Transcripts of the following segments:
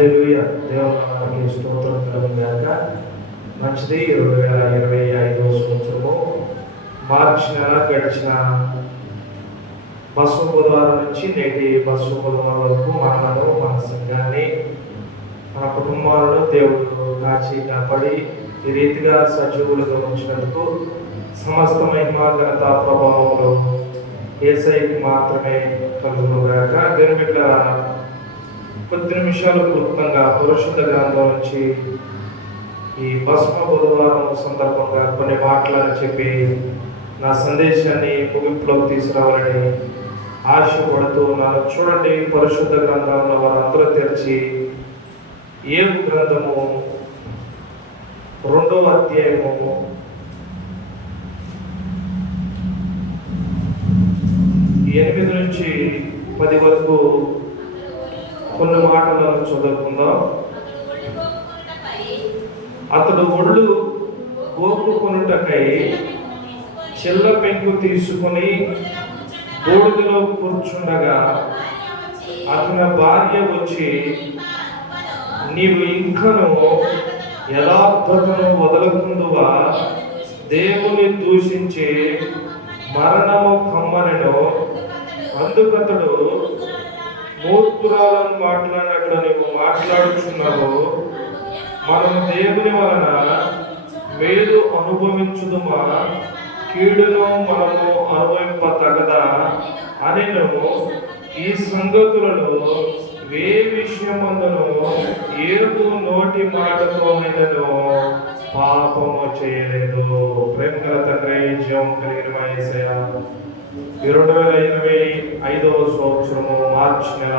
హల్లెలూయా. దేవునికి స్తోత్రం కలుగుగాక. మంచిది. 2025వ సంవత్సరము మార్చి నెల గడిచిన పసుపు బుధవారం నుంచి నేటి పసుపు బుధవారం వరకు మనలను, మన సంఘాన్ని, మన కుటుంబాలను దేవుడు కాచి కాపాడి ఈ రీతిగా సజీవులుగా ఉంచినందుకు సమస్త మహిమ ఘనత ప్రభావములు యేసయ్యకి మాత్రమే కలుగునుగాక. దేవుని కొద్ది నిమిషాలు క్లుప్తంగా పరిశుద్ధ గ్రంథం నుంచి ఈ పసుమ బుధవారం సందర్భంగా కొన్ని మాటలను చెప్పి నా సందేశాన్ని ముగింపులోకి తీసుకురావాలని ఆశపడుతూ ఉన్నాను. చూడండి, పరిశుద్ధ గ్రంథంలో వారందరూ తెరిచి ఏబు గ్రంథము 2వ అధ్యాయము 8 నుంచి 10 వరకు కొన్ని మాటలను చదువుకుందాం. అతడు ఒళ్ళు గోపుకొనుటకై చిల్ల పెంకు తీసుకుని బూడిదలో కూర్చుండగా అతని భార్య వచ్చి, నీవు ఇంకను యథార్థతను వదలకుందువా? దేవుని దూషించి మరణము కమ్మనెను. అందుకతడు, మూర్ఖురాలను మాట్లాడినట్లు నీవు మాట్లాడుచున్నావు. మనం దేవుని వలన మేలు అనుభవించుదుమా, కీడును మనము అనుభవింపతగదా అనెను. ఈ సంగతులను ఏ విషయమందును ఏబు నోటి మాటతోనైనను పాపము చేయలేదు. ప్రేమ గల తండ్రి, జీవం కలిగిన యేసయ్యా, 2025వ సంవత్సరము మార్చి నెల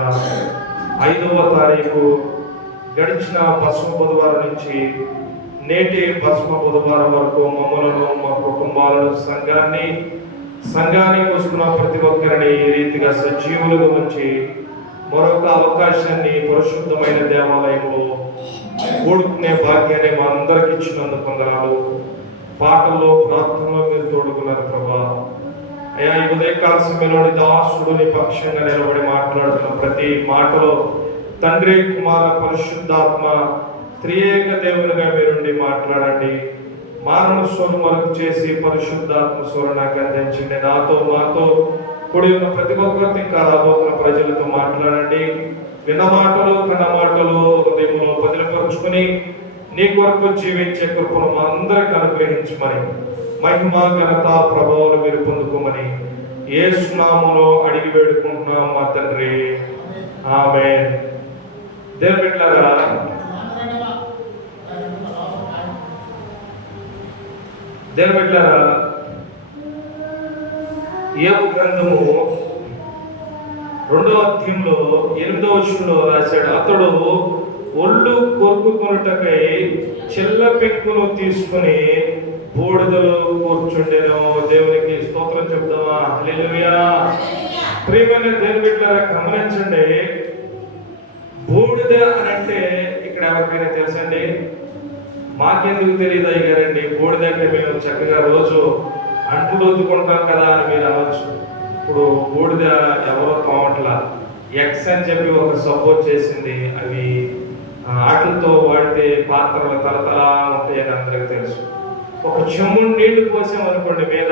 5వ తారీఖు గడిచిన పసుమ బుధవారం నుంచి నేటి పసుమ బుధవారం వరకు మమ్మలను, మా కుటుంబాలను, సంఘానికి వస్తున్న ప్రతి ఒక్కరిని ఈ రీతిగా సజీవులుగా ఉంచి మరొక అవకాశాన్ని పరిశుద్ధమైన దేవాలయంలో కూడుకునే భాగ్యాన్ని మా అందరికి ఇచ్చినందుకు వందనాలు. పాటల్లో, ప్రార్థనలో మీరు తోడుకున్నారు ప్రభా. అయ్యా, ఈ ఉదయకాల సమయంలోని దాసుడు నీ పక్షంగా నిలబడి మాట్లాడుతున్న ప్రతి మాటలో తండ్రి, కుమార, పరిశుద్ధాత్మ త్రియేక దేవునిగా మీరుండి మాట్లాడండి. మానవ స్వరం మనకు చేసి పరిశుద్ధాత్మ స్వరం నాకు అందించండి. నాతో, మాతో కూడి ఉన్న ప్రతి ఒక్కరితో, ఇంకా రాబోతున్న ప్రజలతో మాట్లాడండి. విన్న మాటలు, కన్న మాటలు హృదయంలో బదిలిపరుచుకుని నీ కొరకు జీవించే కృపను మా అందరికి అనుగ్రహించమని, మహిమ, ఘనత, ప్రభావాలు మీరు పొందుకోమని యేసు నామములో అడిగి వేడుకుంటున్నాం మా తండ్రి. ఆమేన్. దేవుని బిడ్డలారా, ఏబు గ్రంథము 2వ అధ్యాయంలో 8వ వచనంలో రాశాడు, అతడు ఒళ్ళు కొరుకుకొనుటకై చిల్ల పెంకును తీసుకుని బూడిదలో కూర్చుండెను. దేవునికి స్తోత్రం చెప్తామా? హల్లెలూయా. ప్రియమైన దేవుని బిడ్డలారా, గమనించండి, బూడిద అని అంటే ఇక్కడ ఎవరికైనా తెలుసండి? మాకెందుకు తెలియదు అయ్యారండి. బూడిద అంటే మేము చక్కగా రోజు అంట్లు వద్దుకుంటాం కదా అని మీరు అనవచ్చు. ఇప్పుడు బూడిద ఎవరో తోమట్లా, ఎక్స్ అని చెప్పి ఒక సపోర్ట్ చేసింది. అవి ఆటలతో వాడితే పాత్రలు తలతలా ఉంటాయని అందరికీ తెలుసు. ఒక చెమ్ముడు నీళ్లు పోసామనుకోండి, మీద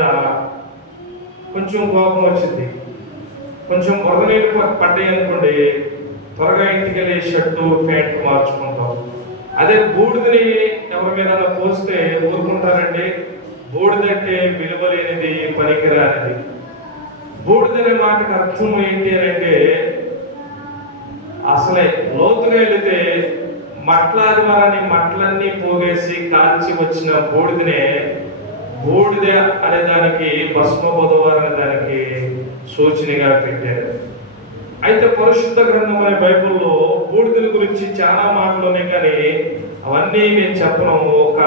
కొంచెం కోపం వచ్చింది. కొంచెం బురద నీళ్ళు పడ్డాయి అనుకోండి, త్వరగా ఇంటికి వెళ్ళి షర్టు, ప్యాంట్ మార్చుకుంటాం. అదే బూడిదని ఎవరి మీద పోస్తే ఊరుకుంటారండి? బూడిదంటే విలువలేనిది, పనికిరానిది. బూడిదనే మాటకు అర్థం ఏంటి అని అంటే, అసలే లోతుగా వెళితే మట్లాదివారాన్ని మట్లన్నీ పోగేసి కాల్చి వచ్చిన బూడిదనే బూడిద అనే దానికి, పసుమ బుధవారం అనే దానికి సూచనగా పెట్టారు. అయితే పరిశుద్ధ గ్రంథం అనే బైబిల్లో బూడిదల గురించి చాలా మాటలు ఉన్నాయి, కానీ అవన్నీ నేను చెప్పను. ఒక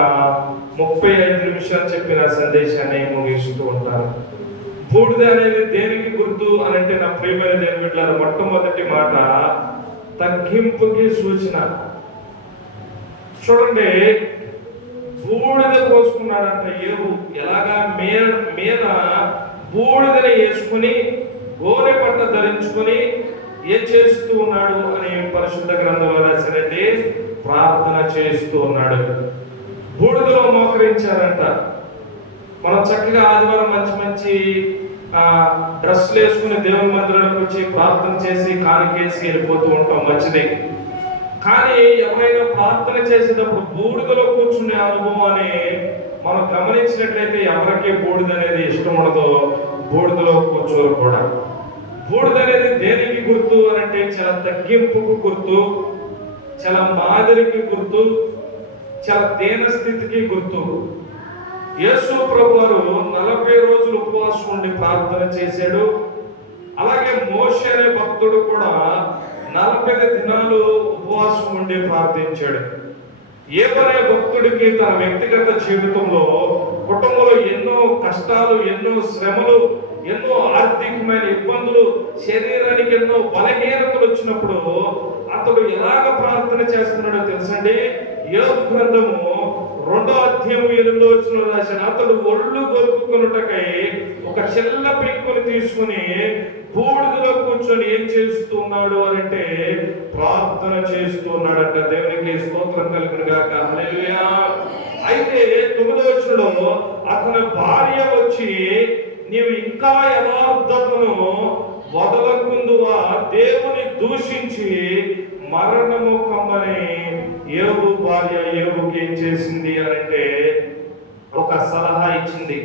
35 నిమిషాలు చెప్పిన సందేశాన్ని ముగిస్తూ ఉంటాను. బూడిద అనేది దేనికి గుర్తు అని అంటే, నా ప్రియమైన దేవుని బిడ్డలారా, మొట్టమొదటి మాట తగ్గింపుకి సూచన. చూడండి, బూడిద పోసుకున్నాడంట ఏబు. ఎలాగా? మీద బూడిదని వేసుకుని గోనె పట్ట ధరించుకొని ఏం చేస్తూ ఉన్నాడు అని పరిశుద్ధ గ్రంథంలో రాశారండి. చేస్తూ ఉన్నాడు. బూడిదలో మోకరించారంట. మనం చక్కగా ఆదివారం మంచి మంచి డ్రెస్సులు వేసుకుని దేవుని మందిరానికి వచ్చి ప్రార్థన చేసి కానికేసి వెళ్ళిపోతూ ఉంటాం, మంచిదే. కానీ ఎవరైనా ప్రార్థన చేసేటప్పుడు బూడిదలో కూర్చునే అనుభవాన్ని మనం గమనించినట్లయితే ఎవరికి బూడిద అనేది ఇష్టం ఉండదో బూడిదలో కూర్చోరు కూడా. బూడిద అనేది దేనికి గుర్తు అని అంటే చాలా తగ్గింపుకు గుర్తు, చాలా మాదిరికి గుర్తు, చాలా దీన స్థితికి గుర్తు. యేసు ప్రభువారు 40 రోజులు ఉపవాసం ఉండి ప్రార్థన చేశాడు. అలాగే మోషే అనే భక్తుడు కూడా 40 దినాలు ఉపవాసం ఉండి ప్రార్థించాడు. ఏబనే భక్తుడికి తన వ్యక్తిగత జీవితంలో కుటుంబంలో ఎన్నో కష్టాలు, ఎన్నో శ్రమలు, ఎన్నో ఆర్థికమైన ఇబ్బందులు, శరీరానికి ఎన్నో బలహీనతలు వచ్చినప్పుడు అతడు ఎలాగ ప్రార్థన చేస్తున్నాడో తెలుసండి. యోబు గ్రంథము 2వ అధ్యాయం 8వ వచనంలో రాశాడు, అతడు ఒళ్ళు గొరుకుకొనుటకై ఒక చెల్ల పెంకుని తీసుకుని బూడిదలో కూర్చొని ఏం చేస్తున్నాడు అంటే ప్రార్థన చేస్తున్నాడట. దేవునికి స్తోత్రం కలుగును గాక. హల్లెలూయా. అయితే 9వ వచనంలో అతని భార్య వచ్చి, నీవు ఇంకా యథార్థతను వదలకుందువా, దేవుని దూషించి మరణము కమ్మని యోబు భార్య యోబుకి ఏం చేసింది అంటే ఒక సలహా ఇచ్చింది.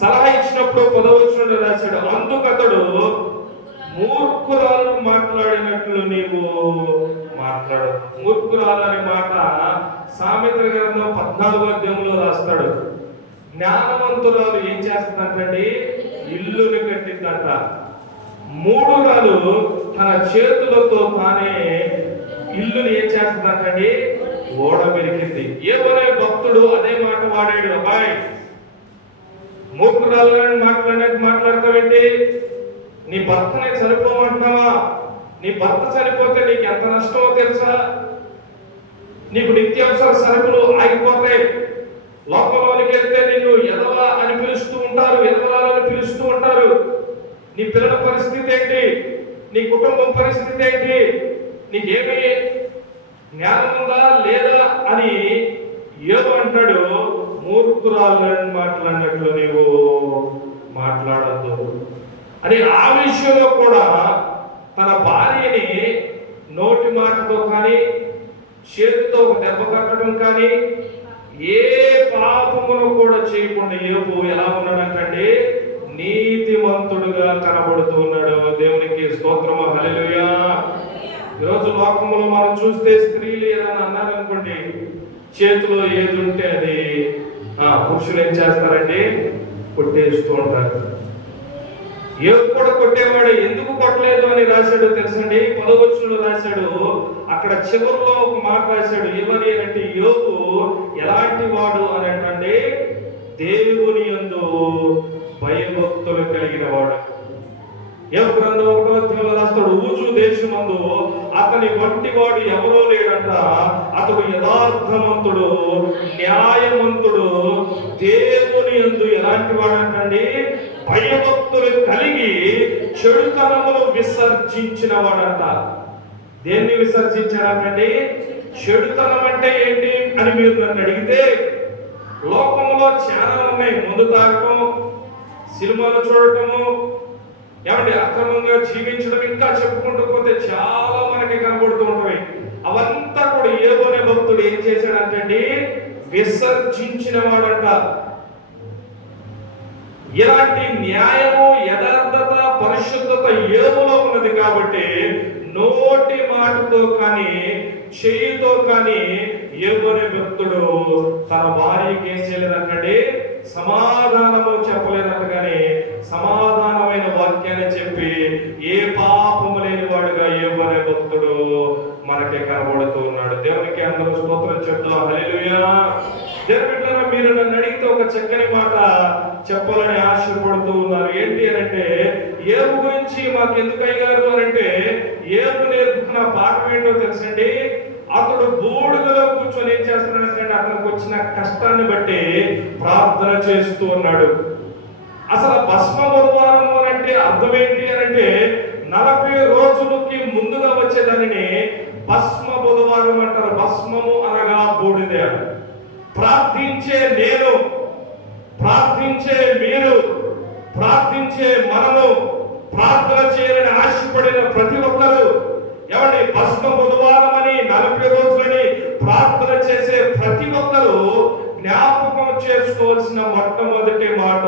సలహా ఇచ్చినప్పుడు 10వ వచనంలో రాశాడు, అందుకతడు మూర్ఖురాలు మాట్లాడినట్లు నీవు మాట్లాడు. మూర్ఖురాలు అనే మాట సామెతల గ్రంథం 14వ అధ్యాయంలో రాస్తాడు. జ్ఞానవంతురాలు ఏం చేస్తుందంటే ఇల్లుని కట్టిందంట. మూఢురాలు తన చేతులతో తానే ఇల్లుని ఏం చేస్తుందంటే ఓడబెరికింది. ఏమనే భక్తుడు అదే మాట వాడాడు. అబ్బాయి, మూర్ఖురాలని మాట్లాడతావేంటి? నీ భర్తనే చనిపోమంటున్నావా? నీ భర్త చనిపోతే నీకు ఎంత నష్టమో తెలుసా? నీకు నిత్యావసర సరుకులు ఆగిపోతాయి. లోకంలోనికి వెళ్తే నిన్ను ఎదవ అని పిలుస్తూ ఉంటారు, ఎదవలని పిలుస్తూ ఉంటారు. నీ పిల్లల పరిస్థితి ఏంటి? నీ కుటుంబం పరిస్థితి ఏంటి? నీకేమి జ్ఞానం ఉందా లేదా అని ఏమంటాడు? మూర్ఖురాలని మాట్లాడినట్లు నీవు మాట్లాడద్దు అని ఆ విషయంలో కూడా తన భార్యని నోటి మాటతో కానీ చేతితో ఒక దెబ్బ కట్టడం కానీ ఏ పాపమును కూడా చేయకుండా యోబు ఎలా ఉన్నాడంటే నీతిమంతుడుగా కనబడుతున్నాడు. దేవునికి స్తోత్రము. హల్లెలూయా. ఈరోజు లోకంలో మనం చూస్తే స్త్రీలు ఏదైనా అన్నారనుకోండి, చేతిలో ఏది ఉంటే అది పురుషులు ఏం చేస్తారండి? కొట్టేస్తూ ఉంటారు. యోబు కూడా కొట్టేవాడు. ఎందుకు కొట్టలేదు అని రాశాడు తెలుసండి. 10వ వచనంలో రాశాడు. అక్కడ చివరిలో ఒక మాట రాశాడు. ఏమని అంటే యోబు ఎలాంటి వాడు అని అంటే దేవుని యందు భయభక్తులు కలిగిన వాడు. యోబు గ్రంథం 1వ అధ్యాయంలో రాస్తాడు, ఊజు దేశమందు అతని వంటి వాడు ఎవరో లేడంట. అతడు యథార్థవంతుడు, న్యాయవంతుడు, దేవుని యందు ఎలాంటి వాడంటండి? భయభక్తులు కలిగి చెడుతనమును విసర్జించిన వాడంట. దేన్ని విసర్జించాడంటే? చెడుతనం అంటే ఏంటి అని మీరు నన్ను అడిగితే లోకంలో చాలా ఉన్నాయి. ముందు తాగటం, సినిమాలు చూడటము, ఏమంటే అక్రమంగా జీవించడం, ఇంకా చెప్పుకుంటూ పోతే చాలా మనకి కనబడుతూ ఉంటాయి. అవంతా కూడా యోబు అనే భక్తుడు ఏం చేశాడంటే విసర్జించిన వాడంట. ఇలాంటి న్యాయము, యథార్థత, పరిశుద్ధత యోబులో ఉన్నది కాబట్టి నోటి మాటతో కానీ చేయితో కానీ యోబు అనే భక్తుడు తన భార్యకి ఏం చేయలేదంటే సమాధానము చెప్పలేదంట. కానీ సమాధానమైన వాక్యాన్ని చెప్పి ఏ పాపము లేని వాడుగా యోబు అనే భక్తుడు మనకి కనబడుతూ ఉన్నాడు. దేవునికి అందరూ స్తోత్రం చెప్తాం. హల్లెలూయా. దేవుడిలో మీరు నన్ను అడిగితే ఒక చక్కని మాట చెప్పాలని ఆశపడుతూ ఉన్నారు. ఏంటి అని అంటే యోబు గురించి మాకు ఎందుకు అయ్యారు అని అంటే యోబు నేర్పుకున్న పాఠం ఏంటో తెలుసండి. అతడు బూడిదలో కూర్చొని ఏం చేస్తున్నాడంటే అతనికి వచ్చిన కష్టాన్ని బట్టి ప్రార్థన చేస్తూ ఉన్నాడు. అసలు భస్మ బుధవారం అంటే అర్థం ఏంటి అని అంటే 40 రోజులకి ముందుగా వచ్చేదానిని భస్మ బుధవారం అంటారు. భస్మము అనగా బూడిద. ప్రార్థించే నేను, ప్రార్థించే మీరు, ప్రార్థించే మనము, ప్రార్థన చేయాలని ఆశపడిన ప్రతి ఒక్కరు, ఎవరి భస్మ బుధవారం అని 40 రోజులని ప్రార్థన చేసే ప్రతి ఒక్కరు జ్ఞాపకం చేసుకోవాల్సిన మొట్టమొదటి మాట,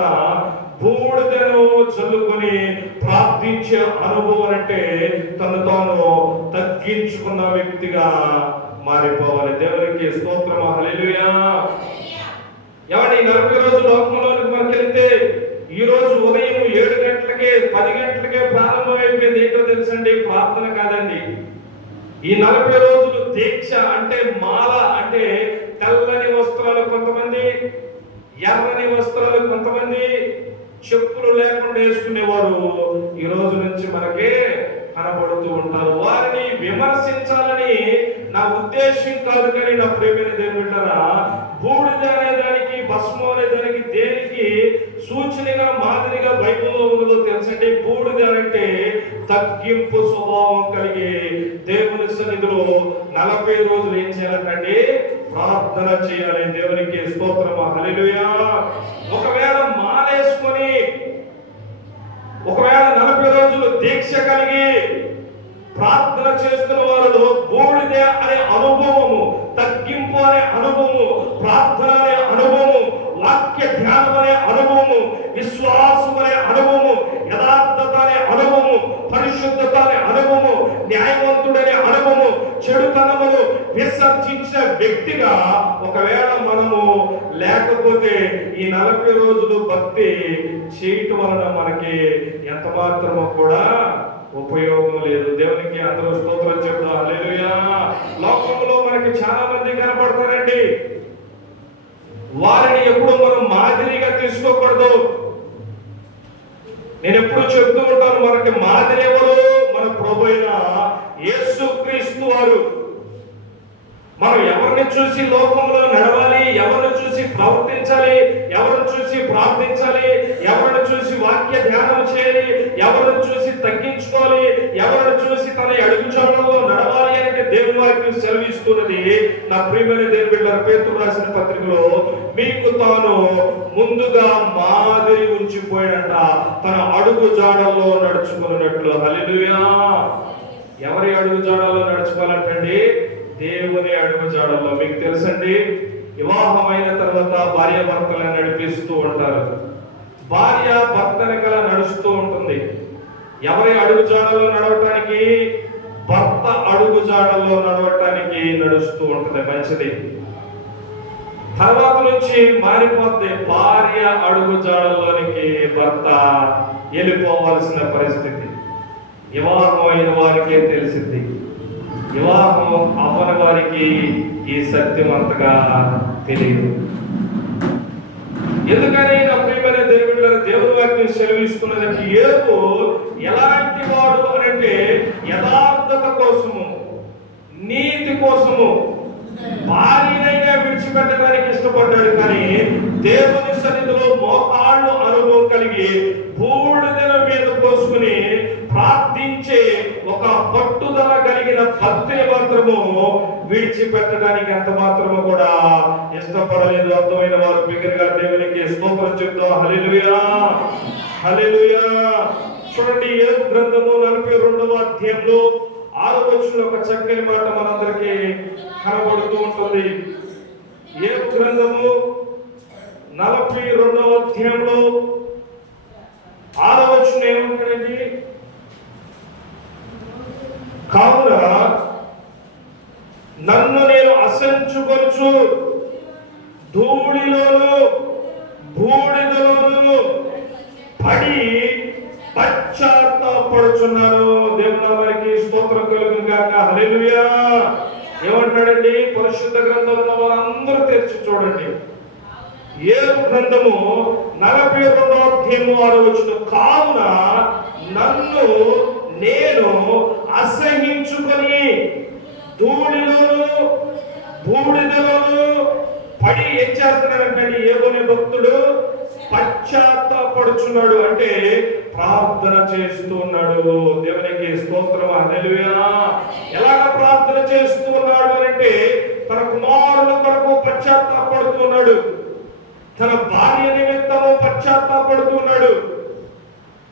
బూడిదను చల్లుకొని ప్రార్థించే అనుభవం అంటే తను తాను తగ్గించుకున్న వ్యక్తిగా మారిపోవాలి. దేవునికి స్తోత్రం, హల్లెలూయా. ఎవరి 40 రోజుల లోకంలోకి మనకి వెళ్తే ఈ రోజు ఉదయం 7 గంటలకే 10 గంటలకే ప్రారంభమైపోయింది. ఏంటో తెలుసండి? ప్రార్థన కాదండి. ఈ 40 రోజులు దీక్ష అంటే మాల అంటే తెల్లని వస్త్రాలు కొంతమంది, ఎర్రని వస్త్రాలు కొంతమంది, చెప్పులు లేకుండా వేసుకునేవారు ఈ రోజు నుంచి మనకే కనబడుతూ ఉంటారు. వారిని విమర్శించాలని నా ఉద్దేశం కాదు, కానీ నా ప్రియమైన దేవుళ్ళారా, బూడిద అనే దానికి, భస్మం అనే దానికి దేనికి సూచనగా మాదిరిగా బైబిల్లో ఉన్నదో తెలుసండి? బూడిద అంటే తగ్గింపు స్వభావం కలిగి దేవుని సన్నిధిలో 40 రోజులు ఏం చేయాలంటే ప్రార్థన చేయాలి. దేవునికి స్తోత్రం, హల్లెలూయా. ఒకవేళ మాలేసుకొని, ఒకవేళ 40 రోజులు దీక్ష కలిగి ప్రార్థన చేస్తున్న వారిలో బూడిద అనే అనుభవము, తగ్గింపు అనే అనుభవము, ప్రార్థన అనే అనుభవము, వాక్య ధ్యానం అనే అనుభవము, విశ్వాసం అనే అనుభవము, యథార్థత అనే అనుభవము, పరిశుద్ధత అనే అనుభవము, న్యాయవంతుడనే అనుభవము, చెడుతనమును విసర్జించిన వ్యక్తిగా ఒకవేళ మనము లేకపోతే ఈ 40 రోజులు భక్తి చేయటం వలన మనకి ఎంత మాత్రమో కూడా ఉపయోగం లేదు. దేవునికి అందరూ స్తోత్రం చెప్తాం, హల్లెలూయా. లోకంలో మనకి చాలా మంది కనపడతారండి. వారిని ఎప్పుడు మనం మాదిరిగా తీసుకోకూడదు. నేను ఎప్పుడు చెప్తూ ఉంటాను, మనకి మాదిరి ఎవరు? మన ప్రభువైన యేసుక్రీస్తు వారు. మనం ఎవరిని చూసి లోకంలో నడవాలి, ఎవరిని చూసి ప్రవర్తించాలి, ఎవరిని చూసి ప్రార్థించాలి, ఎవరిని చూసి వాక్య ధ్యానం చేయాలి, ఎవరిని చూసి తగ్గించుకోవాలి, ఎవరిని చూసి తన అడుగుజాడల్లో నడవాలి అంటే దేవుని వాక్యం సెలవిస్తున్నది. నా ప్రియమైన దేవుని బిడ్డలారా, పేతురు రాసిన పత్రికలో మీకు తాను ముందుగా మాదిరి ఉంచిపోయినట, తన అడుగు జాడల్లో నడుచుకున్నట్లు. హల్లెలూయా. ఎవరి అడుగు జాడల్లో నడుచుకోవాలంటండి? దేవుని అడుగు జాడల్లో. మీకు తెలుసండి, వివాహమైన తర్వాత భార్య భర్తలను నడిపిస్తూ ఉంటారు. భార్య భర్త వెనకాల నడుస్తూ ఉంటుంది. ఎవరి అడుగు జాడల్లో నడవటానికి? భర్త అడుగు జాడల్లో నడవటానికి నడుస్తూ ఉంటుంది. మంచిది. తర్వాత నుంచి మారిపోతే భార్య అడుగు జాడల్లోనికి భర్త వెళ్ళిపోవాల్సిన పరిస్థితి. వివాహం అయిన వారికే తెలిసింది, వివాహం అవ్వని వారికి ఈ సత్యం అంతగా తెలియదు. ఎందుకని నా ప్రియమైన దేవుని వాక్యం సెలవిస్తున్నదంటే, యోబు ఎలాంటి వాడు అంటే యథార్థత కోసము, నీతి కోసము భార్యనైనా విడిచిపెట్టడానికి ఇష్టపడ్డాడు. కానీ దేవుని సన్నిధిలో మోకాళ్ళు అనుభవం కలిగి బూడిదల మీద పోసుకుని ప్రార్థించే ఒక పట్టుదల కలిగిన భక్తిని మాత్రము విడిచిపెట్టడానికి ఎంత మాత్రము కూడా ఇష్టపడలేదు. అర్థమైన వారు బిగ్గరగా దేవునికి స్తోత్రం చెప్తాం, హల్లెలూయా, హల్లెలూయా. చూడండి, యోబు గ్రంథము 42వ అధ్యాయంలో 6వ వచనంలో ఒక చక్కని మాట మనందరికీ కనబడుతూ ఉంటుంది. యోబు గ్రంథము 42వ అధ్యాయంలో 6వ వచనం ఏమంటాడండి? కావున నన్ను నేను అసంచుకొనుచు ధూళిలోను బూడిదలోను పడి పశ్చాత్తాపడుచున్నాను. దేవుని నామానికి స్తోత్రం కలుగును గాక, హల్లెలూయా. ఏమంటాడండి? పరిశుద్ధ గ్రంథంలో వారందరూ తెరిచి చూడండి. యోబు గ్రంథము 42వ అధ్యాయము 6వ వచనం, కావున నన్ను నేను అసహించుకొని ధూళిలోను బూడిదలోను పడి ఏం చేస్తున్నాడంటే యోబు భక్తుడు పశ్చాత్తాపడుచున్నాడు. అంటే ప్రార్థన చేస్తున్నాడు. దేవునికి స్తోత్రం, హల్లెలూయా. ఎలాగ ప్రార్థన చేస్తున్నాడు అంటే తన కుమారుల కొరకు పశ్చాత్తాపడుతున్నాడు.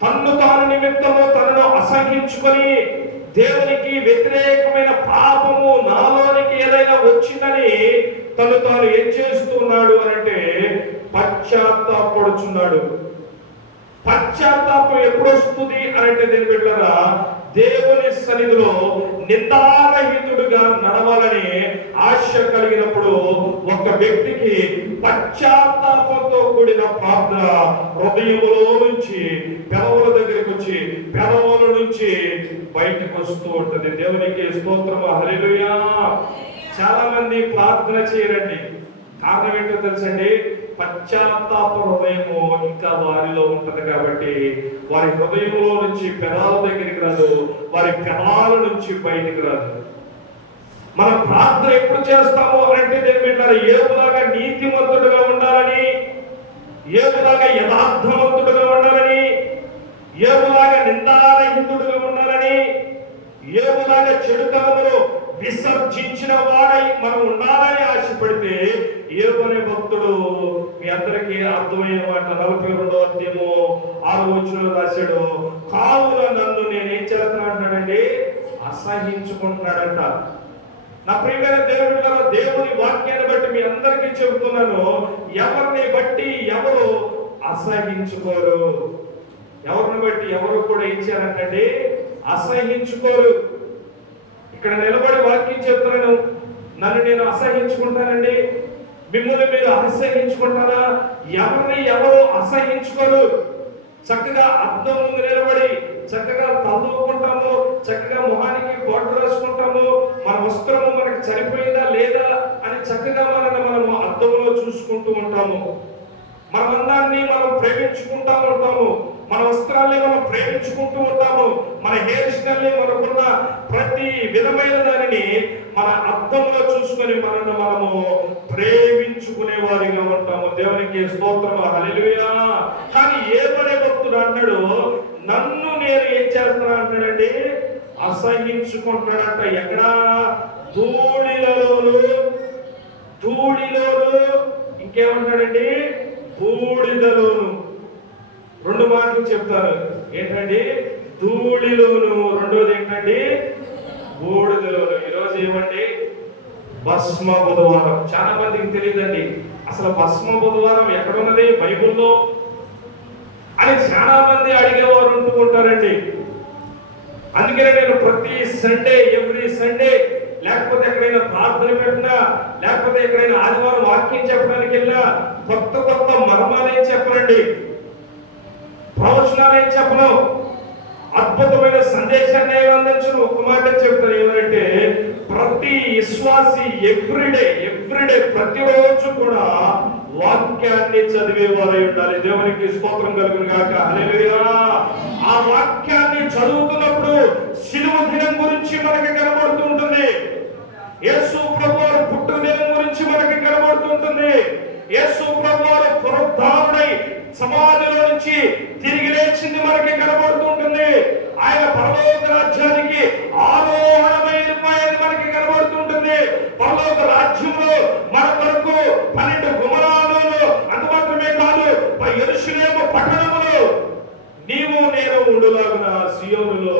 తన్ను తాను నిమిత్తము తనను అసహించుకొని దేవునికి వ్యతిరేకమైన పాపము నాలోనికి ఏదైనా వచ్చిందని తను తాను ఏం చేస్తున్నాడు అంటే పశ్చాత్తాపడుచున్నాడు. పశ్చాత్తాపం ఎప్పుడు వస్తుంది అంటే దేని బిడ్డలారా, దేవుని సన్నిధిలో నిందారహితుడిగా నడవాలని ఆశ కలిగినప్పుడు ఒక వ్యక్తికి పశ్చాత్తాపంతో కూడిన ప్రార్థన హృదయంలో నుంచి పెదవుల దగ్గరికి వచ్చి పెదవుల నుంచి బయటకు వస్తూ ఉంటుంది. దేవునికి స్తోత్రము, హల్లెలూయా. చాలా మంది ప్రార్థన చేయరండి. కారణం ఏంటో తెలుసండి, పశ్చాత్తాప హృదయము ఇంకా వారిలో ఉంటది కాబట్టి వారి హృదయంలో నుంచి పెదాల దగ్గరికి రాదు, వారి పెదాల నుంచి బయటికి రాదు. మన ప్రార్థన ఎప్పుడు చేస్తామో అంటే దేనిమిట్లా ఏపులాగా నీతిమంతుడుగా ఉండాలని, ఏపులాగా యథార్థవంతుడుగా ఉండాలని, ఏపులాగా నిందారహితుడుగా ఉండాలని, ఏపులాగా చెడుతనములు విసర్జించిన వాడై మనం ఉండాలని ఆశపడితే యోబు భక్తుడు మీ అందరికీ అర్థమైన మాట 42వ అధ్యాయము 6వ వచనంలో రాశాడు. కావున నన్ను నేనేం చేస్తున్నానండి, అసహించుకుంటున్నాడంట. నా ప్రియమైన దేవుడిలో దేవుని వాక్యాన్ని బట్టి మీ అందరికీ చెబుతున్నాను, ఎవరిని బట్టి ఎవరు అసహించుకోరు. ఎవరిని బట్టి ఎవరు కూడా ఏం చేయాలంటే అసహించుకోరు. ఇక్కడ నిలబడి వాక్యం చెప్తున్నాను, నన్ను నేను అసహించుకుంటానండి, మిమ్మల్ని మీరు అసహించుకుంటారా? ఎవరిని ఎవరు అసహించుకోరు. చక్కగా అద్దం ముందు నిలబడి చక్కగా తల్లుకుంటాము, చక్కగా మొహానికి పౌడర్ రాసుకుంటాము, మన వస్త్రము మనకి సరిపోయిందా లేదా అని చక్కగా మనము అద్దంలో చూసుకుంటూ ఉంటాము. మన అందాన్ని మనం ప్రేమించుకుంటూ ఉంటాము, మన వస్త్రాల్ని మనం ప్రేమించుకుంటూ ఉంటాము, మన హెయిర్ స్టైల్ని మనకున్న ప్రతి విధమైన దానిని మన అద్దంలో చూసుకొని మనము ప్రేమించుకునే వారిగా ఉంటాము. దేవునికి స్తోత్రము, హల్లెలూయా. కానీ ఏమనే భక్తుడు అంటాడు, నన్ను నేను ఏం చేస్తున్నా అంటాడండి, అసహించుకుంటాడంట. ఎక్కడ? ధూళిలోను ఇంకేమంటాడండి, బూడిదలోను. రెండు మాటలు చెప్తారు. ఏంటండి? ధూళిలోను, రెండోది ఏంటండి, బూడిదలోను. ఈరోజు ఏమండి, భస్మ బుధవారం. చాలా మందికి తెలియదండి అసలు భస్మ బుధవారం ఎక్కడున్నది బైబిల్లో అని చాలా మంది అడిగేవారు ఉంటూ ఉంటారండి. అందుకనే నేను ప్రతి సండే, ఎవ్రీ సండే, లేకపోతే ఎక్కడైనా ప్రార్థన పెట్టినా, లేకపోతే ఎక్కడైనా ఆదివారం వాక్యం చెప్పడానికి వెళ్ళినా కొత్త మర్మాలేం చెప్పనండి, ప్రవచనాలు ఏం చెప్పను, అద్భుతమైన సందేశాన్ని అందించను. ఒక మాట చెప్తాను, ఏమంటే ప్రతి విశ్వాసి ఎవ్రీడే ప్రతిరోజు కూడా వాక్యాన్ని చదివేవారై ఉండాలి. దేవునికి స్తోత్రం కలుగును గాక, హల్లెలూయా. ఆ వాక్యాన్ని చదువుతున్నప్పుడు శిలువ దినం గురించి మనకి కనబడుతూ ఉంటుంది, యేసు ప్రభువారి పుట్టుక దినం గురించి మనకి కనబడుతుంటుంది, యేసు ప్రభువారు పునరుద్ధారుడై సమాధిలో నుంచి తిరిగి లేచింది మనకి కనబడుతూ ఉంటుంది, ఆయన పరలోక రాజ్యానికి ఆరోహణమైన మనకి కనబడుతూ ఉంటుంది. పరలోక రాజ్యంలో మన కొరకు 12 గుమ్మరాలను అందుమాత్రమే కాదు, యెరూషలేము పట్టణములో నీవు నేను ఉండులాగున సియోనులో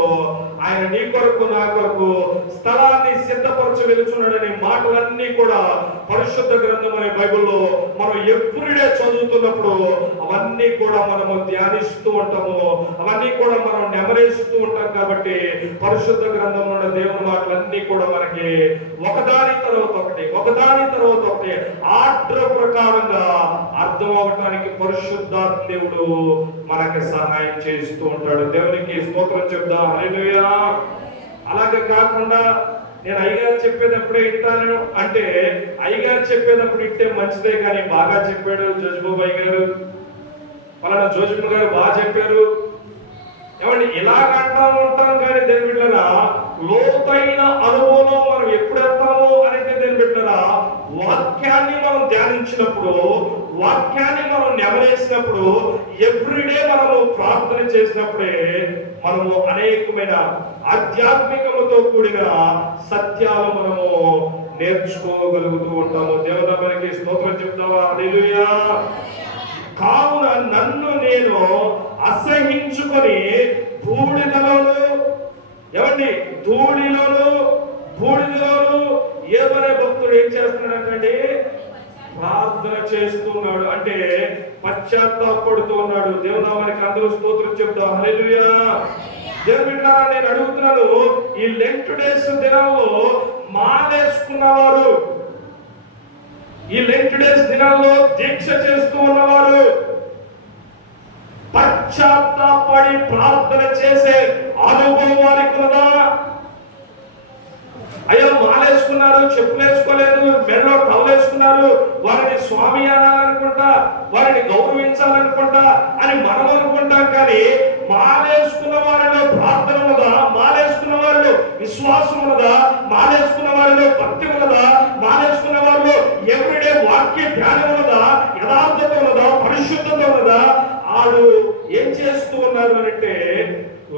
ఆయన నీ కొరకు నా కొరకు స్థలాన్ని సిద్ధపరచ వెలుచున్నాడనే మాటలన్నీ కూడా పరిశుద్ధ గ్రంథం అనే బైబిల్లో మనం ఎవ్రీడే చదువుతున్నప్పుడు అవన్నీ కూడా మనము ధ్యానిస్తూ ఉంటాము, అవన్నీ కూడా మనం నెమరేస్తూ ఉంటాం. కాబట్టి పరిశుద్ధ గ్రంథంలో ఉన్న దేవుని మాటలన్నీ కూడా మనకి ఒకదాని తర్వాత ఒకటి ఆర్డర్ ప్రకారంగా అర్థం అవటానికి పరిశుద్ధాత్మ దేవుడు మనకి సహాయం చేస్తూ ఉంటాడు. దేవునికి స్తోత్రం చెప్దాం, హల్లెలూయా. అలాగే కాకుండా నేను అయ్యగారు చెప్పేటప్పుడే వింటాను అంటే అయ్యగారు చెప్పేటప్పుడు వింటే మంచిదే, కానీ బాగా చెప్పాడు జోజిబాబు అయ్యగారు, పలానా జోజిబాబు గారు బాగా చెప్పారు, ఏమండి ఇలాగంటా ఉంటాం. కానీ దేని బిడ్డరా, లోతైన అనుభవం మనం ఎప్పుడు వెళ్తామో అనేది దేని బిడ్డరా, వాక్యాన్ని మనం ధ్యానించినప్పుడు, వాక్యాన్ని మనం నెమరేసినప్పుడు, ఎవ్రీడే మనము ప్రార్థన చేసినప్పుడే మనము అనేకమైన ఆధ్యాత్మికముతో కూడిన సత్యాలు మనము నేర్చుకోగలుగుతూ ఉంటాము. దేవుని స్తోత్రం చెప్తావా, హల్లెలూయా. కావున నన్ను నేను అసహించుకొని బూడిదలోను, ఏమండి, బూడిదలోను ఏమనే భక్తుడు ఏం చేస్తున్నాడంటే ప్రార్థన చేస్తున్నాడు, అంటే పశ్చాత్తాపడుతూ ఉన్నాడు. దేవునామానికి అందరూ స్తోత్రం చెప్తాం. హల్లెలూయా. దేవుని బిడ్డలారా, నేను అడుగుతున్నాను, ఈ లెంట్ డేస్ దినాల్లో మాలేసుకున్నవారు, ఈ లెంట్ డేస్ దినాల్లో దీక్ష చేస్తూ ఉన్నవారు, పశ్చాత్తాపడి ప్రార్థన చేసే అనుభవం వారికి ఉన్నదా? అయ్యో, మాలేసుకున్నారు, చెప్పులు వేసుకోలేదు, మెడలో టవల్ వేసుకున్నారు, వారిని స్వామి అనాలనుకుంటా, వారిని గౌరవించాలనుకుంటా అని మనం అనుకుంటాం. కానీ మాలేసుకున్న వారిలో ప్రార్థన ఉన్నదా? మాలేసుకున్న వారిలో విశ్వాసం ఉన్నదా? మాలేసుకున్న వారిలో భక్తి ఉన్నదా? మాలేసుకున్న వారిలో ఎవ్రీడే వాక్య ధ్యానం ఉన్నదా? యథార్థత ఉన్నదా? పరిశుద్ధత ఉన్నదా? ఆడు ఏం చేస్తూ ఉన్నారు అంటే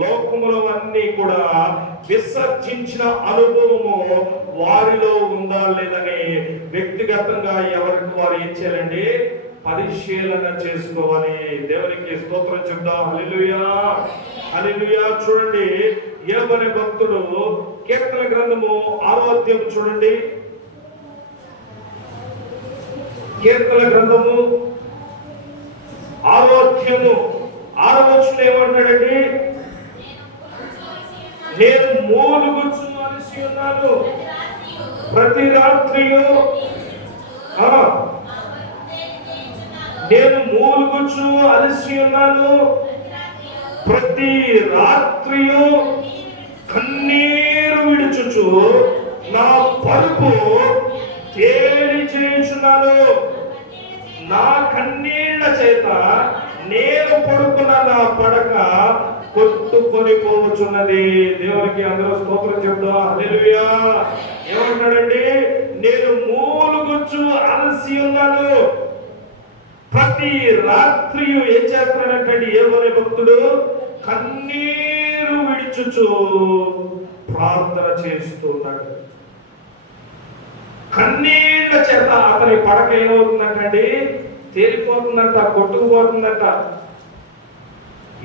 లోకములో అన్ని కూడా విసర్జించిన అనుభవము వారిలో ఉందా లేదని వ్యక్తిగతంగా ఎవరికి వారు ఏం చేయాలండి? పరిశీలన చేసుకోవాలి. దేవునికి స్తోత్రం చెప్దాం. హల్లెలూయా, హల్లెలూయా. చూడండి, యోబు భక్తుడు కీర్తన గ్రంథము 6వ అధ్యాయం చూడండి. కీర్తన గ్రంథము 6వ అధ్యాయము 6వ వచనం ఏమంటాడండి? నేను మూలుగుచు అలసి ఉన్నాను, ప్రతి రాత్రియు నేను మూలుగుచు అలసి ఉన్నాను, ప్రతి రాత్రియు కన్నీరు విడుచుచు నా పరుపు తేలి చేయుచున్నాను. నా కన్నీళ్ల చేత నేను పడుకున్న నా పడక కొట్టుకొని పోవచ్చున్నది. దేవునికి అందరూ స్తోత్రం చెప్దాం. హల్లెలూయా. ఏమంటాడండి? నేను మూలుగుచు అలసి ఉన్నాను, ప్రతి రాత్రి ఏం చేస్తున్నాడంటే యోబు భక్తుడు కన్నీరు విడుచుచు ప్రార్థన చేస్తున్నాడు. కన్నీళ్ల చేత అతని పడక ఏమవుతుందంటండి? తేలిపోతుందంట, కొట్టుకుపోతుందంట.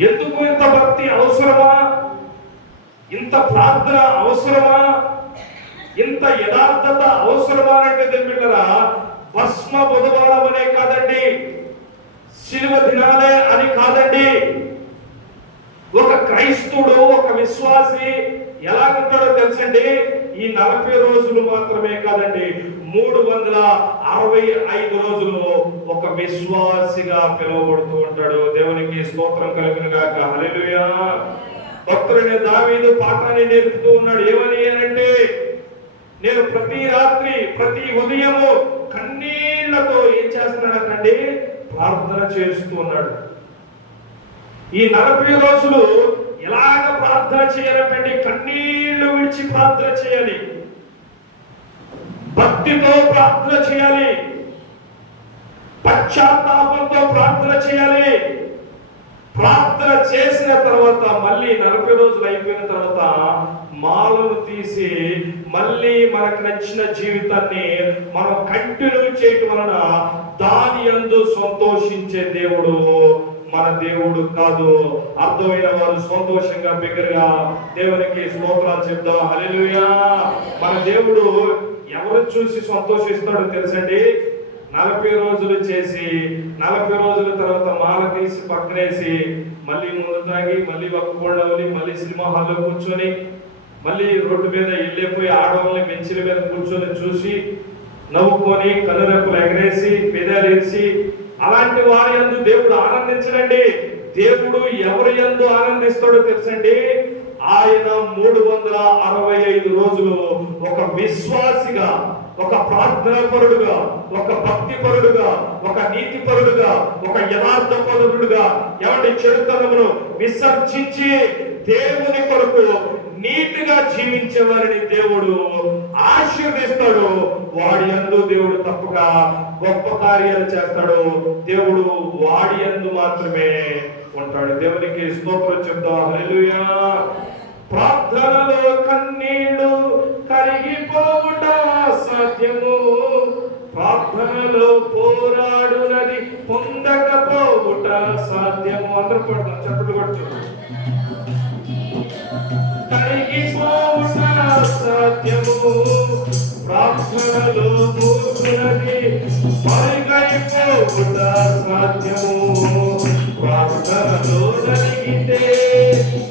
ఎందుకు ఇంత భక్తి అవసరమా? ఇంత ప్రార్థన అవసరమా? ఇంత యథార్థత అవసరమా అంటే దేవుళ్ళరా, భస్మ బుధవారం అనే కాదండి, శిలువ దినాలే అని కాదండి. ఒక క్రైస్తవుడు, ఒక విశ్వాసి ఎలా ఉంటాడో తెలుసండి? ఈ 40 రోజులు మాత్రమే కాదండి, 365 రోజులు ఒక విశ్వాసిగా పిలువబడుతూ ఉంటాడు. దేవునికి స్తోత్రం కలుగును గాక. హల్లెలూయా. భక్తుడైన దావీదు పాఠాన్ని నేర్పుతూ ఉన్నాడు. ఏమని అంటే, నేను ప్రతి రాత్రి, ప్రతి ఉదయము కన్నీళ్లతో ఏం చేస్తున్నాడంటే ప్రార్థన చేస్తూ ఉన్నాడు. ఈ 40 రోజులు ఎలాగ ప్రార్థన చేయాలంటే కన్నీళ్లు విడిచి ప్రార్థన చేయాలి, భక్తితో ప్రార్థన చేయాలి, పశ్చాత్తాపంతో ప్రార్థన చేయాలి. ప్రార్థన చేసిన తర్వాత మళ్ళీ 40 రోజులు అయిపోయిన తర్వాత మాలను తీసి మళ్ళీ మనకు నచ్చిన జీవితాన్ని మనం కంటిన్యూ చేయటం వలన దాని యందు సంతోషించే దేవుడు మన దేవుడు కాదు. అర్థమైన వారు సంతోషంగా బిగ్గరగా దేవునికి స్తోత్రాలు చెప్దాం. హల్లెలూయా. మన దేవుడు ఎవరు చూసి సంతోషిస్తాడో తెలుసండి? 40 రోజులు చేసి 40 రోజుల తర్వాత మాల తీసి పక్కనేసి మళ్ళీ ముందు తాగి మళ్ళీ ఒక కోళ్ళని మళ్ళీ సినిమా హాల్లో కూర్చొని మళ్ళీ రోడ్డు మీద వెళ్ళిపోయి ఆడవాళ్ళని బెంచీల మీద కూర్చొని చూసి నవ్వుకొని కనురెప్పలు ఎగరేసి పెదాలు ఎరిసి అలాంటి వారి యందు దేవుడు ఆనందించడండి. దేవుడు ఎవరి యందు ఆనందిస్తాడో తెలుసండి? ఆయన 365 రోజులు ఒక విశ్వాసిగా, ఒక ప్రార్థన పరుడుగా, ఒక భక్తి పరుడుగా, ఒక నీతి పరుడుగా, ఒక యథార్థ పరుడుగా, ఎవరి చెడుతనమును విసర్జించి దేవుని కొరకు నీతిగా జీవించే వారిని దేవుడు ఆశీర్వదిస్తాడు. వాడి యందు దేవుడు తప్పగా గొప్ప కార్యాలు చేస్తాడు. దేవుడు వాడి యందు మాత్రమే ఉంటాడు. దేవునికి స్తోత్రం చెప్తాం. హల్లెలూయా. ప్రార్థనలో కన్నీళ్లు కరిగిపోవుట సాధ్యము, ప్రార్థనలో పోరాడునది పొందకపోవుట సాధ్యము. అందరూ పడతాం, చప్పట్లు కొడుతున్నాం. కరిగిపోవుట సాధ్యము, ప్రార్థనలో మూర్ఖునది మరుగైపోవుట సాధ్యము. ప్రార్థనలో జరిగితే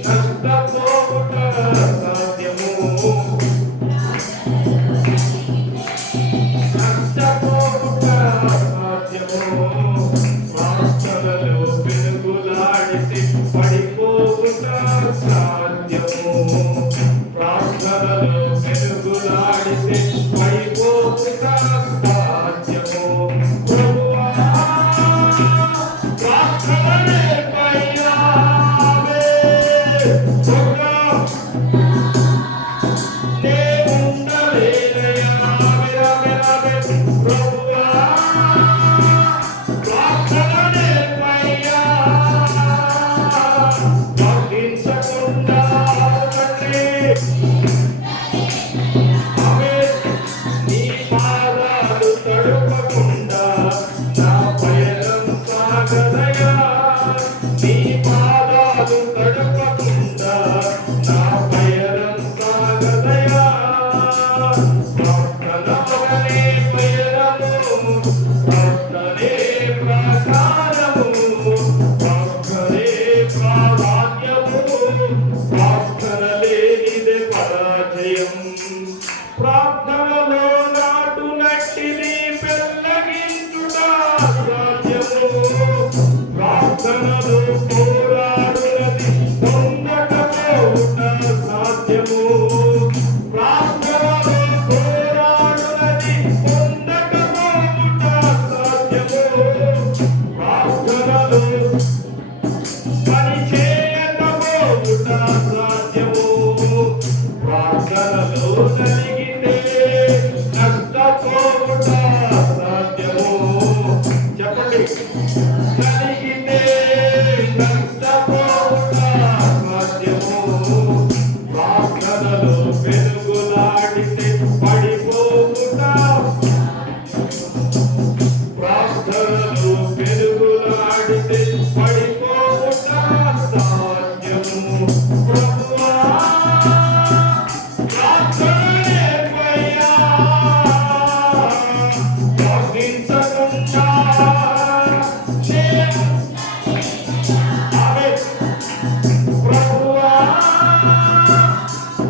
నష్టపోవుట సాధ్యము. నష్టపోవుట సాధ్యము. ప్రార్థనలో వెలుగులాడితే పడిపోవుట సాధ్యము. ప్రార్థనలో వెలుగులాడితే పడిపోవుట సాధ్యము. ప్రభువా ప్రార్థనలే పయ్యావే నే ఉండలేనయా. ప్రభువా ప్రార్థనలే పయ్యా ప్రార్థించకుండా తండ్రి నీ పాదాలు తడుపకుండా నా పయనం సాగదయా. నీ పాదాలు తడుపకుండా నా పయనం సాగదయా. ప్రార్థన వలనే పయనము, ప్రార్థనే ప్రకారము, ప్రార్థనే ప్రాధాన్యము, ప్రార్థన లేనిదే పరాజయం. ప్రార్థనలో నాటు నట్టిని పెళ్ళగించుట సాధ్యము. ప్రార్థనలో పోరాడునది పొందకపోవుట సాధ్యము. ప్రార్థనలో పోరాడునది పొందకపోవుట సాధ్యము. ప్రార్థనలో పని చేయకపోవుట సాధ్యము. ప్రార్థనలో జరిగితే నష్టపోవుట సాధ్యము. చెప్పండి, జరిగితే నష్టపోవుట సాధ్యము. ప్రార్థనలో వెలుగులాడితే పడిపోవుట. ప్రార్థనలో వెలుగులాడితే పడిపోవుట సాధ్యము. ప్రభువా ప్రార్థనలే పయ్యా ప్రార్థించకుండా ప్రభువా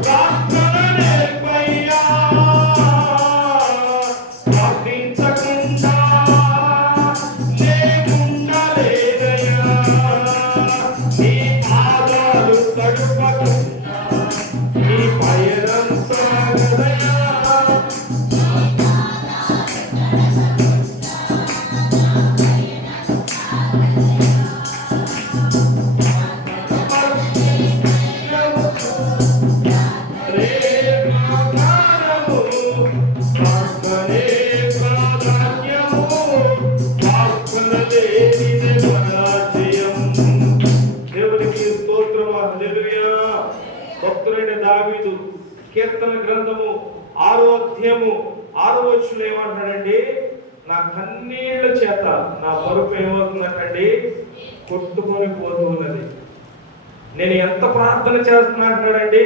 ప్రార్థనలే పయ్యా ప్రార్థించకుండా లేకుండలేదయా. నీ పాదాలు తడుపకుండా నీ పయనం సాగదయా. ప్రార్థనే ప్రాధాన్యము, ప్రార్థన లేనిదే పరాజయం. దేవునికి స్తోత్రం. హల్లెలూయా. భక్తుడైన దావీదు కీర్తన గ్రంథము 6వ అధ్యాయము 6వ వచనంలో ఏమంటాడండి? నా కన్నీళ్ల చేత నా బరువు ఏమవుతుందంటండి? కొట్టుకొని పోతూ ఉన్నది. నేను ఎంత ప్రార్థన చేస్తున్నా అంటున్నాడండి.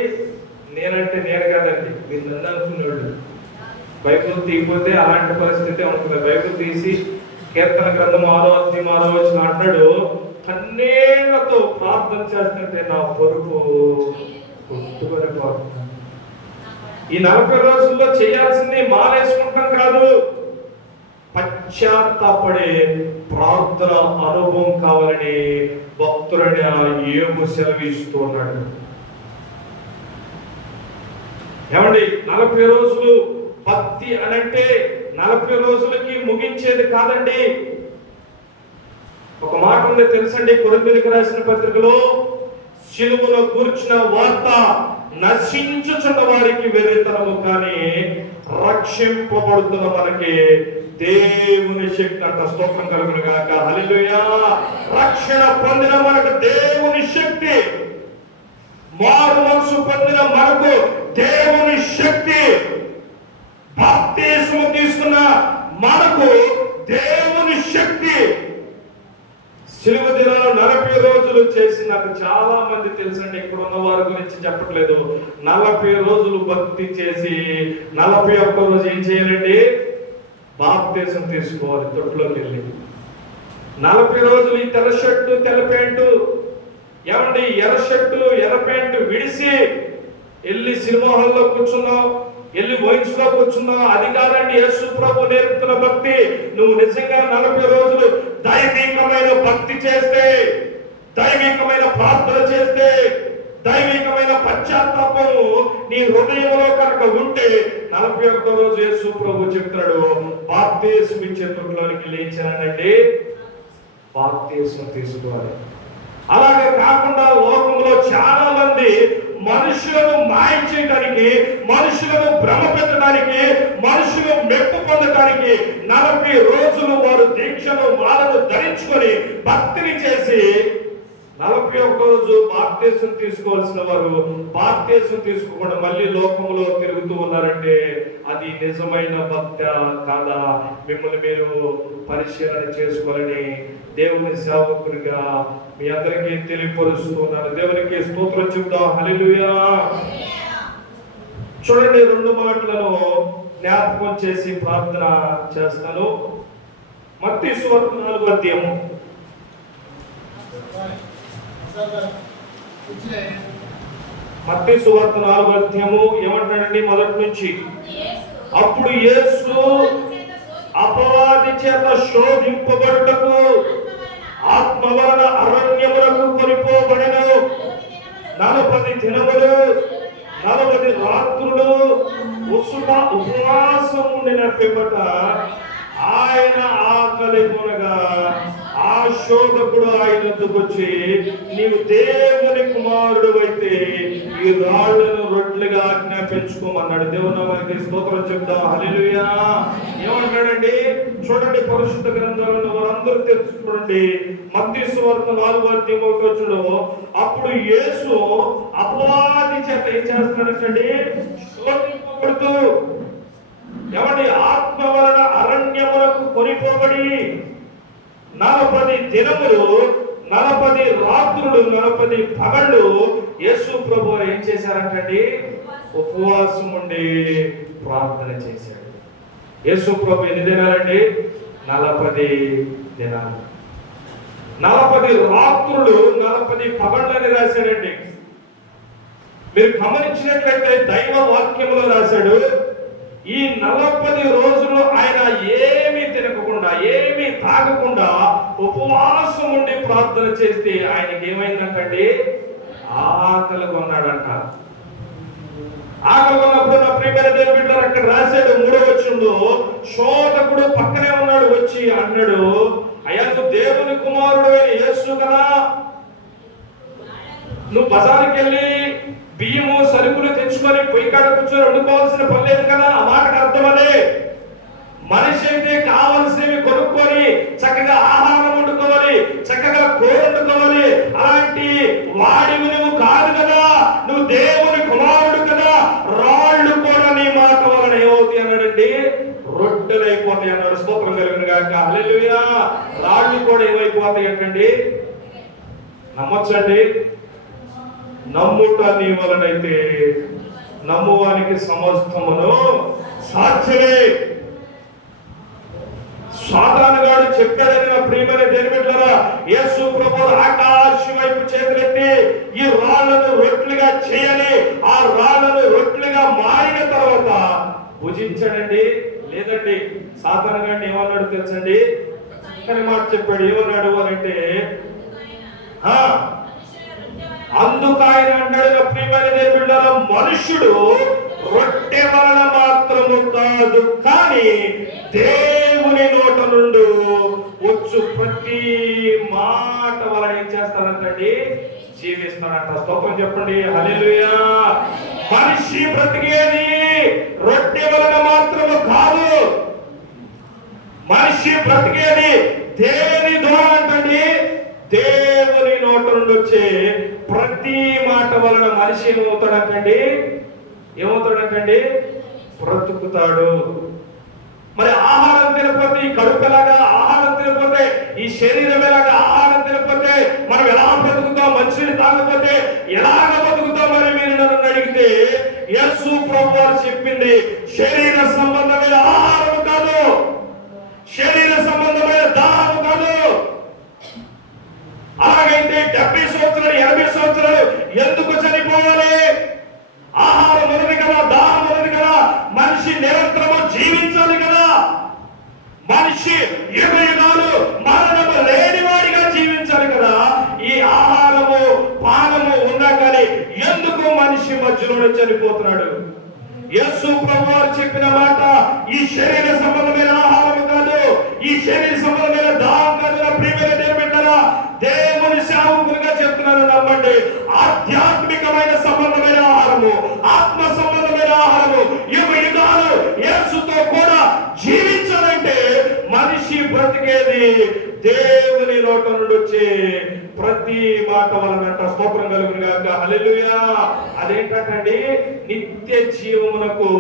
నేనంటే నేను కదండి, మీరు నన్ను అనుకున్నాడు. బైబిల్ తీయకపోతే అలాంటి పరిస్థితి ఉంటుంది. బైబిల్ తీసి కీర్తన గ్రంథం 6వ అధ్యాయం 6వ వచనం అంటాడు, కన్నీళ్లతో ప్రార్థన చేస్తుంటే నా బరువు కొట్టుకొని పోతున్నాను. ఈ 40 రోజుల్లో చేయాల్సింది మానేసుకుంటాం కాదు, పశ్చాత్తాపడే ప్రార్థన అనుభవం కావాలని భక్తులని యోబు సెలవిస్తున్నాడు. ఏమండి, 40 రోజులు భక్తి అనంటే 40 రోజులకి ముగించేది కాదండి. ఒక మాట ఉంది తెలుసండి, కొరింథీయులకు రాసిన పత్రికలో, శిలువలో కూర్చున్న వార్త నశించుచున్న వారికి వెర్రితనము, కానీ రక్షింపబడుతున్న మనకి దేవుని శక్తి అంట. స్తోత్రం కలుగును గాక. హల్లెలూయా. రక్షణ పొందిన మనకు దేవుని శక్తి, మారు మనసు పొందిన మనకు దేవుని శక్తి, బాప్తిస్మము తీసుకున్న మనకు దేవుని శక్తి. శిలువ దినాలు 40 రోజులు చేసి, నాకు చాలా మంది తెలుసండి, ఇక్కడ ఉన్న వారి గురించి చెప్పట్లేదు, 40 రోజులు భక్తి చేసి 41వ రోజు ఏం చేయాలండి? బాప్తిసం తీసుకోవాలి తొట్టులోకి వెళ్ళి. 40 రోజులు ఈ తెల్ల షర్టు తెల్ల ప్యాంటు, ఏమండి ఎర్ర షర్టు ఎర్ర ప్యాంటు విడిసి వెళ్ళి సినిమా హాల్లో కూర్చున్నావు, వెళ్ళి వైన్స్ లో కూర్చున్నావు. అది కాదండి యేసు ప్రభు నేర్పుతున్న భక్తి. నువ్వు నిజంగా 40 రోజులు దైవికమైన భక్తి చేస్తే, దైవికమైన ప్రార్థన చేస్తే, దైవికమైన పశ్చాత్తాపము నీ హృదయంలో కనుక ఉంటే 41వ రోజు యేసు ప్రభు చెప్తాడు, బాప్తిసం ఇచ్చే తొట్టులోనికి లేచానండి, బాప్తిసం తీసుకోవాలి. అలాగే కాకుండా లోకంలో చాలా మంది మనుషులను మాయ చేయడానికి, మనుషులను భ్రమ పెట్టడానికి, మనుషులు మెప్పు పొందడానికి 40 రోజులు వారు దీక్షను మాలను ధరించుకొని భక్తిని చేసి 41వ రోజు బాప్తిసం తీసుకోవాల్సిన వారు బాప్తిసం తీసుకోకుండా మళ్ళీ లోకంలో తిరుగుతూ ఉన్నారంటే అది నిజమైన భక్తి కాదా? మిమ్మల్ని మీరు పరిశీలన చేసుకోవాలని దేవుని సేవకునిగా మీ అందరికీ తెలియపరుస్తున్నాను. దేవునికి స్తోత్రం చెప్దాం. హల్లెలూయా. చూడండి, 2 మాటలను జ్ఞాపకం చేసి ప్రార్థన చేస్తాను. మత్తయి సువార్త 4వ అధ్యాయము. మత్తయి సువార్త 4వ అధ్యాయము ఏమంటాడండి? మొదటి నుంచి. అప్పుడు యేసు అపవాది చేత శోధింపబడుటకు ఆత్మ వలన అరణ్యములకు కొనిపోబడెను. 40 దినములు 40 రాత్రులు ఉపవాసం ఉండిన పిమ్మట ఆయన ఆకలి కొనగా ఆ శోధకుడు ఆయన వద్దకు వచ్చి, నీవు దేవుని కుమారుడు అయితే ఈ రాళ్లను రొట్టెలుగా ఆజ్ఞాపించుకోమన్నాడు. దేవుని మనకి స్తోత్రం చెప్తాం. హల్లెలూయా. ఏమంటాడండి? చూడండి, పరిశుద్ధ గ్రంథాలను వారందరూ తెలుసుకోండి. మత్తయి సువార్త 4వ అధ్యాయంలో అప్పుడు యేసు అపవాది చేత ఏం చేస్తున్నాడండి? శోధింపబడుతూ, ఏమండి, ఆత్మ వలన అరణ్యములకు కొనిపోబడి 40 దినములు 40 రాత్రులు 40 పగళ్ళు యేసు ప్రభు ఏం చేశారంటండి? ఉపవాసం ఉండి ప్రార్థన చేశాడు. యేసు ప్రభు ఎన్ని దినాలండి? 40 దినాలు. 40 రాత్రులు 40 పగళ్ళని రాశాడండి. మీరు గమనించినట్లయితే దైవ వాక్యంలో రాశాడు, ఈ 40 రోజులు ఆయన ఏమీ తినకుండా ఏమీ తాగకుండా ఉపవాసం ఉండి ప్రార్థన చేస్తే ఆయనకి ఏమైందంటండి? ఆకలి కొన్నాడంట. ఆకలి కొన్నప్పుడు నా ప్రియమైన దేవుని బిడ్డలారా, అక్కడ రాశాడు 3వ వచనంలో, శోధకుడు పక్కనే ఉన్నాడు, వచ్చి అన్నాడు, అయ్యా నువ్వు దేవుని కుమారుడు అయిన యేసు కదా, నువ్వు బజారుకి వెళ్ళి బియ్యము సరుకులు తెచ్చుకొని పొయ్యి కాడ కూర్చొని వండుకోవాల్సిన పని లేదు కదా. ఆ మాటకు అర్థమనే, మనిషి అయితే కావలసినవి కొనుక్కొని చక్కగా ఆహారం వండుకోవాలి, చక్కగా కూర వండుకోవాలి. అలాంటి వాడివి నువ్వు కాదు కదా, నువ్వు దేవుని కుమారుడు కదా. రాళ్ళు కూడా నీ మాట వలన ఏమవుతాయి అన్నాడండి? రొట్టెలైపోతాయి అన్నాడు. స్తోత్రం కలుగును గాక. హల్లెలూయా. రాళ్ళు కూడా ఏమైపోతాయి అంటండి? నమ్మొచ్చండి? నమ్ముట నీ వలనైతే నమ్మువానికి సమస్తమును సాధ్యమే. సాతానుగాడు చెప్పాడని నా ప్రియమైన దేవుని బిడ్డలారా, యేసు ప్రభువు ఆకాశం వైపు చేతులెత్తి ఈ రాళ్లను రొట్టెలుగా చేయాలి, ఆ రాళ్లను రొట్టెలుగా మారిన తర్వాత భుజించాడండి. లేదండి, సాతానుగాడిని ఏమన్నాడు తెలుసండి? చక్కని మాట చెప్పాడు. ఏమన్నాడు అనంటే, అందుకు ఆయన అంటాడు, ప్రియమైన దేవుని బిడ్డలారా, మనుష్యుడు రొట్టె వలన మాత్రము కాదు కానీ దేవుని నోట నుండి వచ్చు ప్రతి మాట వలన ఏం చేస్తానంటండి? జీవిస్తానంట. స్తోత్రం చెప్పండి. హల్లెలూయా. మనిషి బ్రతికేది రొట్టె వలన మాత్రము కాదు, మనిషి బ్రతికేది దేని ద్వారా అంటండి? దేవుని నోట నుండి వచ్చే ప్రతి మాట వలన మనిషి ఏమవుతాడంటండి? ఏమవుతాడంటండి? బ్రతుకుతాడు. మరి ఆహారం తిన కడుపులాగా ఆహారం తినకపోతే, ఈ శరీరం ఎలాగా ఆహారం తినకపోతే మనం ఎలా బతుకుతాం? మంచిని తాగకపోతే ఎలాగ బతుకుతామని మీరు నన్ను అడిగితే, యేసు ప్రభువు చెప్పింది శరీర సంబంధమైన ఆహారం కాదు, శరీర సంబంధమైన దాహము కాదు. అలాగైతే 70 సంవత్సరాలు 80 సంవత్సరాలు ఎందుకు చనిపోవాలి? ఆహారం ఉన్నది కదా, దాహం ఉన్నది కదా, మనిషి నిరంతరము జీవించాలి కదా. మనిషి యుగ యుగాలు మరణము లేనివాడిగా జీవించాలి కదా. ఈ ఆహారము పానము ఉన్నా కానీ ఎందుకు మనిషి మధ్యలోనే చనిపోతున్నాడు? యేసు ప్రభువు చెప్పిన మాట, ఈ శరీర సంబంధమైన ఆహారం కాదు, ఈ శరీర సంబంధమైన దాహం కాదు. నా ప్రియమైన దేవుని బిడ్డలారా, దేవుని సేవకులుగా చెప్తున్నాను, నమ్మండి. ఆధ్యాత్మికమైన సంబంధమైన ఆహారము, ఆత్మ సంబంధమైన ఆహారము, యుగ యుగాలు యేసుతో కూడా జీవించాలంటే మనిషి బ్రతికేది దేవుని నోట నుండి వచ్చే ప్రతి మాట వలనంట. స్తోత్రం కలుగును గాక. హల్లెలూయా. అదేంటండి? నిత్య జీవమునకు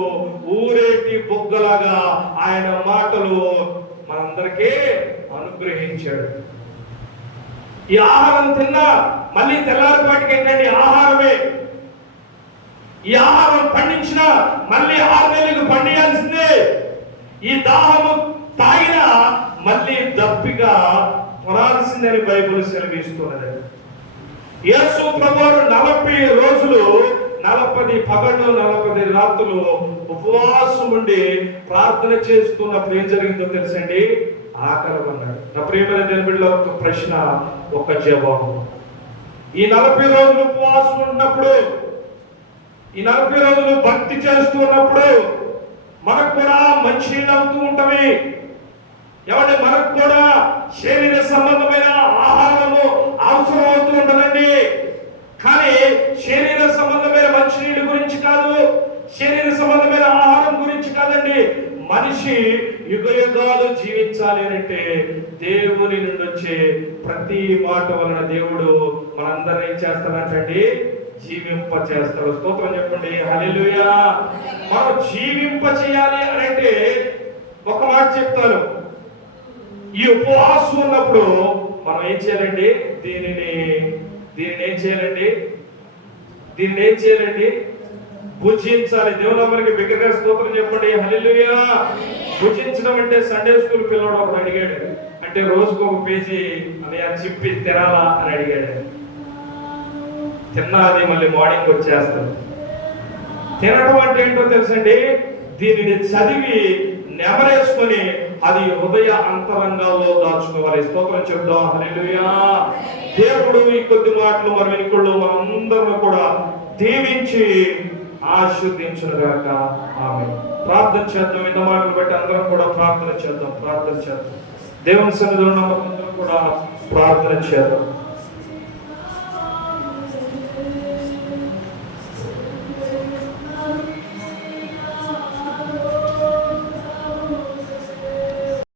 ఊరేటి బొగ్గలాగా ఆయన మాటలు మనందరికీ అనుగ్రహించాడు. ఈ ఆహారం తిన్నా మళ్ళీ తెల్లారిపాటికి ఏంటండి? ఆహారమే. ఈ ఆహారం పండించిన మళ్ళీ 6 నెలలకు పండియాల్సిందే. ఈ దాహము తాగినా మళ్ళీ దప్పిగా కొనాల్సిందని బైబిల్ సెలవిస్తున్నది. యేసు ప్రభువు 40 రోజులు 40 పగళ్ళు 40 రాత్రులు ఉపవాసం ఉండి ప్రార్థన చేస్తున్నప్పుడు ఏం జరిగిందో తెలుసండి? ఆకలి అన్నాడు. నా ప్రియమైన దేవుని బిడ్డలారా, ఒక ప్రశ్న, ఒక జవాబు. ఈ 40 రోజులు ఉపవాసం ఉన్నప్పుడు, ఈ 40 రోజులు భక్తి చేస్తూ ఉన్నప్పుడు మనకు కూడా మంచి అవుతూ ఉంటవి. ఏమంటే మనకు కూడా శరీర సంబంధమైన ఆహారము అవసరం అవుతూ ఉంటుందండి. కానీ శరీర సంబంధమైన మంచినీళ్ళ గురించి కాదు, శరీర సంబంధమైన ఆహారం గురించి కాదండి. మనిషి యుగ యుగాలు జీవించాలి అంటే దేవుని నుండి వచ్చే ప్రతి మాట వలన దేవుడు మనందరినీ ఏం చేస్తాడంటండి? జీవింప చేస్తాడు. స్తోత్రం చెప్పండి. హల్లెలూయా. మనం జీవింప చేయాలి అని అంటే ఒక మాట చెప్తాను. ఈ ఉపవాసం ఉన్నప్పుడు మనం ఏం చేయాలండి? దీనిని ఏం చేయాలండి? దీన్ని ఏం చేయాలండి? భుజించాలి. దేవుని మనకి బిగ్గరగా స్తోత్రం చెప్పండి. హల్లెలూయా. భుజించడం అంటే సండే స్కూల్ పిల్లవాడు ఒకడు అడిగాడు, అంటే రోజుకు ఒక పేజీ అని చెప్పి తినాలా అని అడిగాడు. తిన్నది మళ్ళీ మార్నింగ్ వచ్చేస్తాడు. తినడం అంటే ఏంటో తెలుసండి? దీనిని చదివి నెమరేసుకొని అది హృదయ అంతరంగాల్లో దాచుకోవాలి. స్తోత్రం చెప్దాం. హల్లెలూయా. దేవుడు ఈ కొద్ది మాటలు మన వెనుకల్లో మనందరం కూడా దీవించి ఆశీర్వదించునుగాక. ఆమేన్. ప్రార్థన చేద్దాం. ఇంత మాటలు బట్టి అందరం కూడా ప్రార్థన చేద్దాం. దేవుని సన్నిధిలో ఉన్న అందరం కూడా ప్రార్థన చేద్దాం.